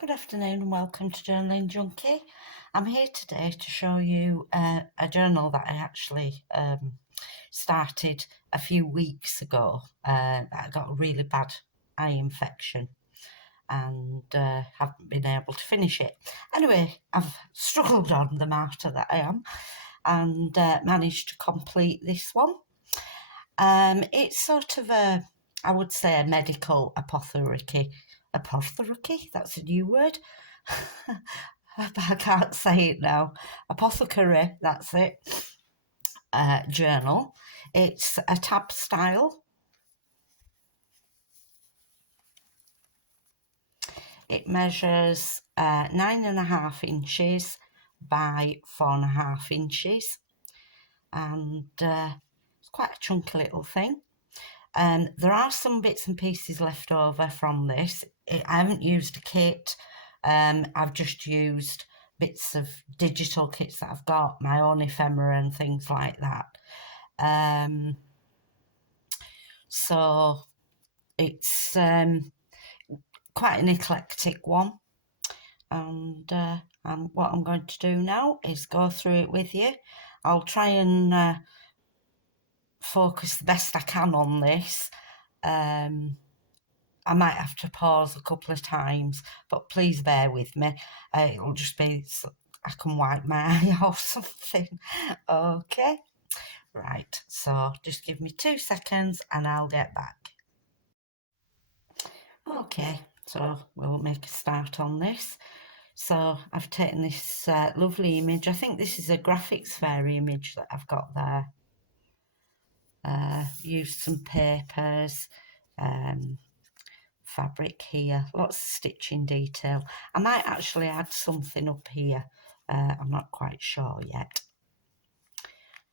Good afternoon and welcome to Journaling Junkie. I'm here today to show you a journal that I actually started a few weeks ago. I got a really bad eye infection and haven't been able to finish it. Anyway, I've struggled on, the martyr that I am, and managed to complete this one. It's sort of I would say a medical apothecary. Apothecary, that's a new word. But I can't say it now. Apothecary, that's it. Journal. It's a tab style. It measures 9.5 inches by 4.5 inches, and it's quite a chunky little thing. There are some bits and pieces left over from this. I haven't used a kit. I've just used bits of digital kits that I've got, my own ephemera and things like that. So it's quite an eclectic one. And what I'm going to do now is go through it with you. I'll try and focus the best I can on this. I might have to pause a couple of times, but please bear with me. It'll just be so I can wipe my eye or something. Okay, right, so just give me 2 seconds and I'll get back. Okay, so we'll make a start on this. So I've taken this lovely image. I think this is a graphics fair image that I've got there. Used some papers, fabric here, lots of stitching detail. I might actually add something up here. I'm not quite sure yet.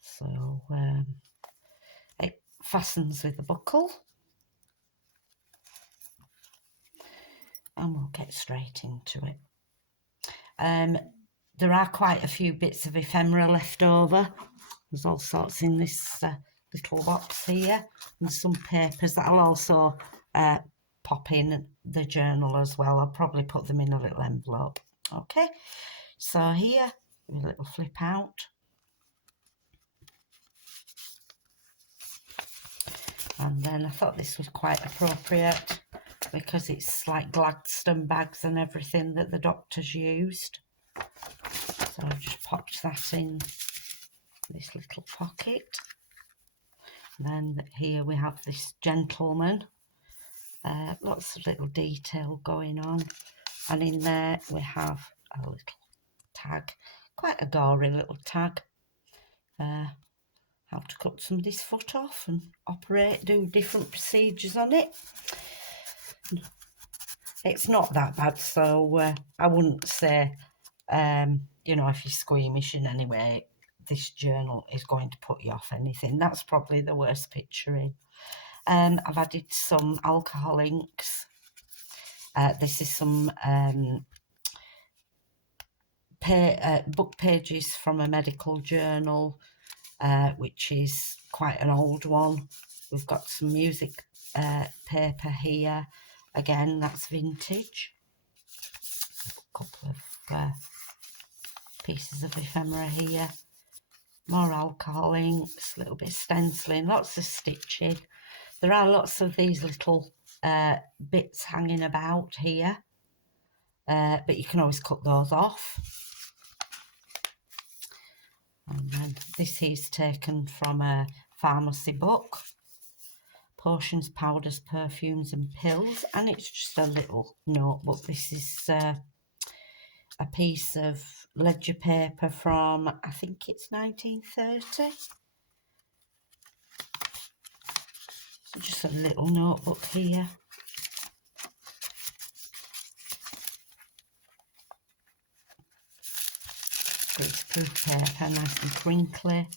So it fastens with a buckle. And we'll get straight into it. There are quite a few bits of ephemera left over. There's all sorts in this little box here, and some papers that I'll also pop in the journal as well. I'll probably put them in a little envelope. Okay, so here, a little flip out. And then I thought this was quite appropriate because it's like Gladstone bags and everything that the doctors used. So I've just popped that in this little pocket. And then here we have this gentleman. Lots of little detail going on. And in there we have a little tag. Quite a gory little tag. How to cut somebody's foot off and do different procedures on it. It's not that bad, so I wouldn't say, you know, if you're squeamish in any way, this journal is going to put you off anything. That's probably the worst picture in. I've added some alcohol inks. This is some book pages from a medical journal, which is quite an old one. We've got some music paper here. Again, that's vintage. A couple of pieces of ephemera here. More alcohol inks, a little bit of stenciling, lots of stitching. There are lots of these little bits hanging about here, but you can always cut those off. And then this is taken from a pharmacy book. Potions, powders, perfumes and pills. And it's just a little notebook. This is a piece of ledger paper from, I think it's 1930. So just a little notebook here. Greaseproof paper, nice and crinkly.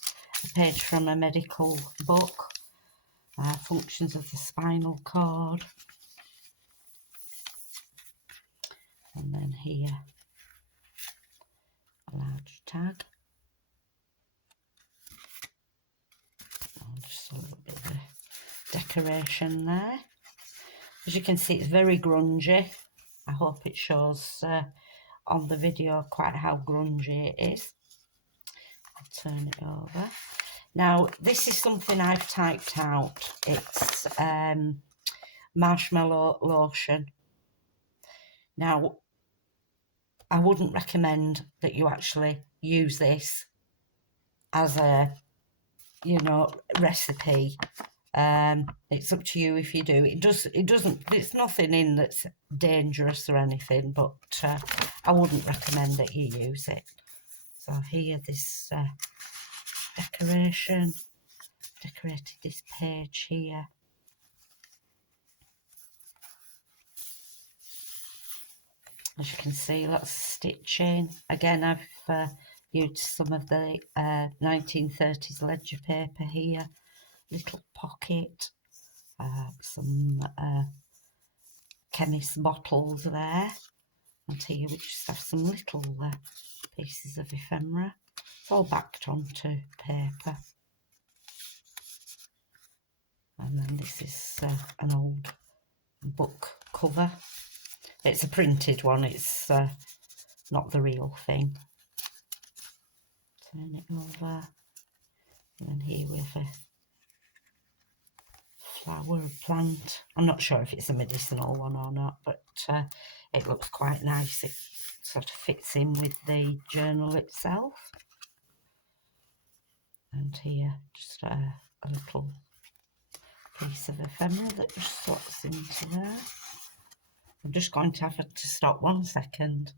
A page from a medical book. Functions of the spinal cord. And then here, a large tag. Just a little bit of decoration there. As you can see, it's very grungy. I hope it shows on the video quite how grungy it is. I'll turn it over. Now, this is something I've typed out. It's marshmallow lotion. Now, I wouldn't recommend that you actually use this as a, you know, recipe. It's up to you if you do. It's nothing in that's dangerous or anything, but I wouldn't recommend that you use it. So here, this decorated this page here. As you can see, lots of stitching. Again, I've used some of the 1930s ledger paper here. Little pocket, some chemist bottles there. And here we just have some little pieces of ephemera. It's all backed onto paper. And then this is an old book cover. It's a printed one, it's not the real thing. Turn it over. And then here we have a flower plant. I'm not sure if it's a medicinal one or not, but it looks quite nice. It sort of fits in with the journal itself. And here, just a little piece of ephemera that just slots into there. I'm just going to have to stop 1 second.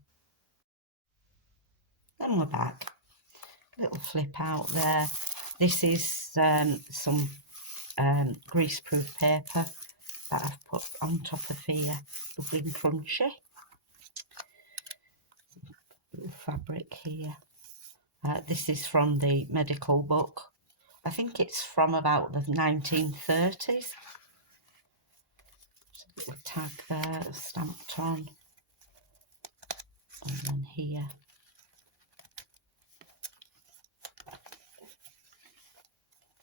Then we're back. Little flip out there. This is some greaseproof paper that I've put on top of here. Lovely and crunchy. Little fabric here. This is from the medical book. I think it's from about the 1930s. Little tag there stamped on. And then here.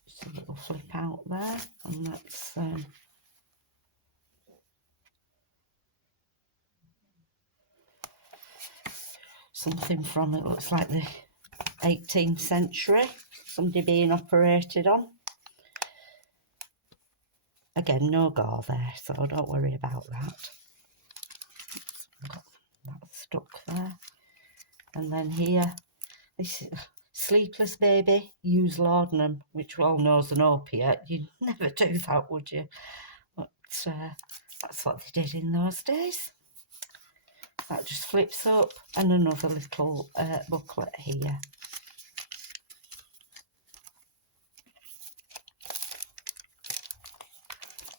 Just a little flip out there. And that's something from, it looks like the 18th century. Somebody being operated on. Again, no gore there, so don't worry about that. Got that stuck there. And then here, this is Sleepless Baby, use laudanum, which we all know is an opiate. You'd never do that, would you? But that's what they did in those days. That just flips up, and another little booklet here.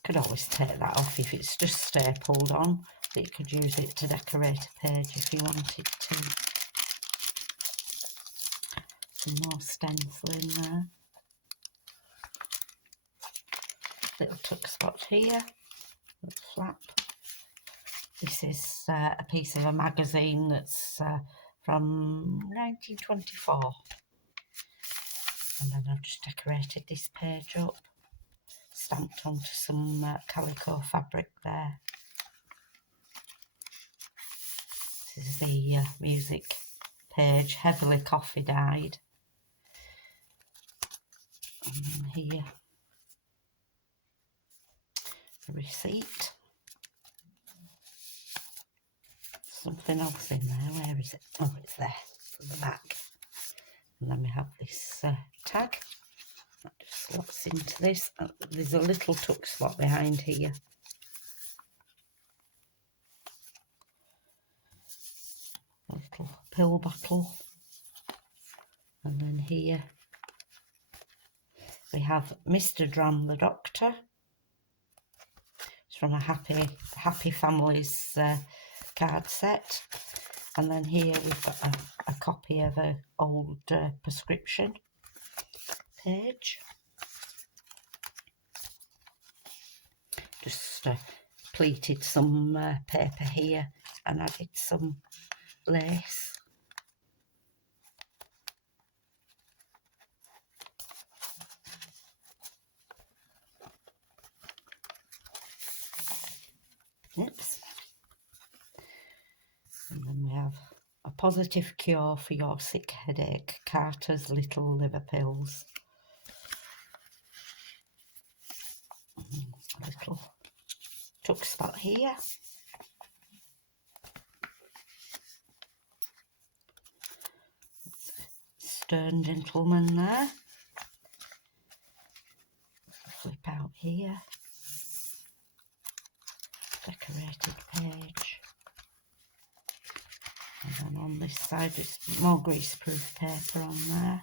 Could always take that off if it's just stapled on, but you could use it to decorate a page if you wanted to. Some more stencil in there. Little tuck spot here, little flap. This is a piece of a magazine that's from 1924. And then I've just decorated this page up. Stamped onto some calico fabric there. This is the music page, heavily coffee dyed. And then here, a receipt. Something else in there, where is it? Oh, it's there, at the back. And then we have this tag. That just slots into this. There's a little tuck spot behind here. A little pill bottle. And then here we have Mr. Dram the Doctor. It's from a Happy Families card set. And then here we've got a copy of an old prescription page. Just pleated some paper here and added some lace. Oops. positive cure for your sick headache. Carter's Little Liver Pills. A little tuck spot here. Stern gentleman there. Flip out here. Decorated page. And then on this side, there's more greaseproof paper on there.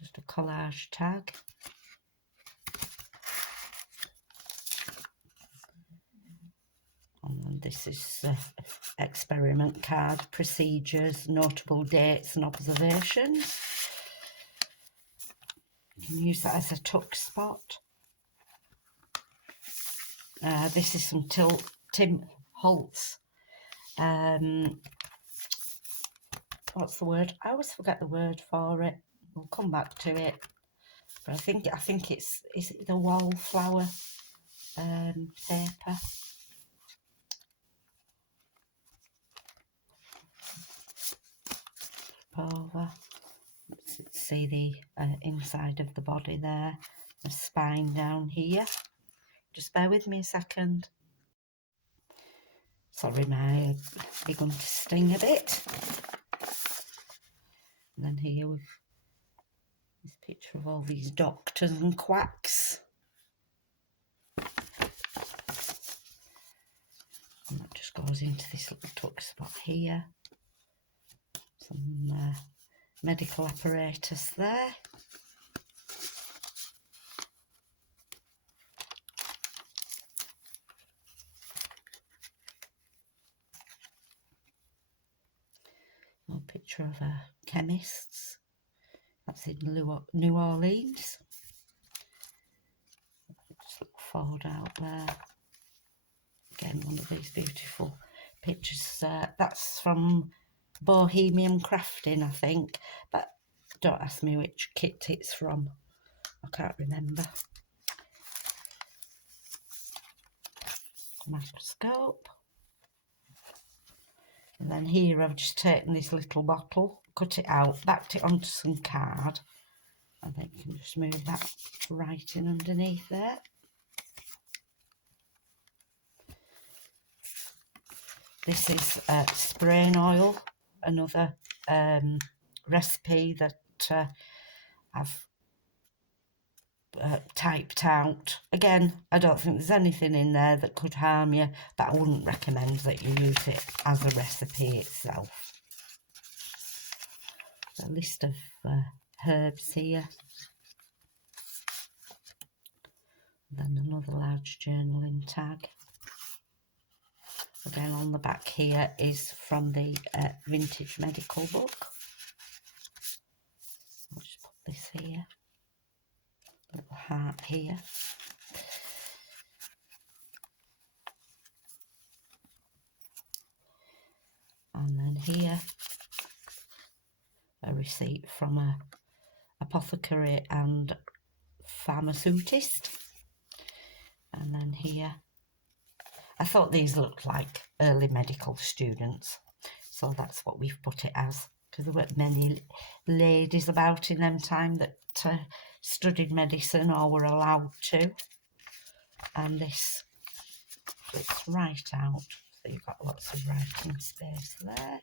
Just a collage tag. And then this is experiment card, procedures, notable dates and observations. You can use that as a tuck spot. This is from Tim Holtz. What's the word? I always forget the word for it. We'll come back to it. But I think it's, is it the wallflower paper? Over. Let's see the inside of the body there. The spine down here. Just bear with me a second. Sorry, my begun to sting a bit. And then here with this picture of all these doctors and quacks. And that just goes into this little tuck spot here. Some medical apparatus there. A picture of a chemist's. That's in New Orleans. Just look forward out there. Again, one of these beautiful pictures. That's from Bohemian Crafting, I think. But don't ask me which kit it's from. I can't remember. Microscope. And then here I've just taken this little bottle, cut it out, backed it onto some card, and then you can just move that right in underneath there. This is sprain oil, another recipe that I've typed out. Again, I don't think there's anything in there that could harm you, but I wouldn't recommend that you use it as a recipe itself. A list of herbs here. Then another large journaling tag. Again, on the back here is from the vintage medical book. I'll just put this here. Little heart here. And then here, a receipt from a apothecary and pharmaceutist. And then here, I thought these looked like early medical students, so that's what we've put it as, because there weren't many ladies about in them time that studied medicine or were allowed to. And this flips right out, so you've got lots of writing space there.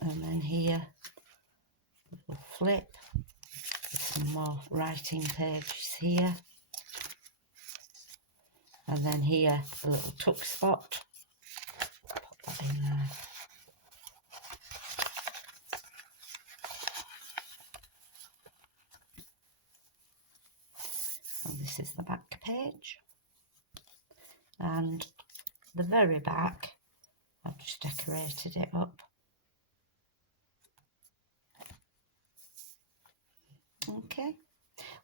And then here, a little flip, with some more writing pages here. And then here, a little tuck spot. Put that in there. And this is the back page. And the very back, I've just decorated it up. Okay.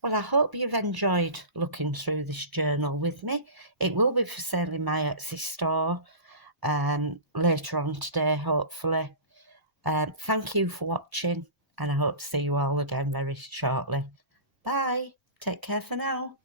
Well, I hope you've enjoyed looking through this journal with me. It will be for sale in my Etsy store later on today, hopefully. Thank you for watching, and I hope to see you all again very shortly. Bye. Take care for now.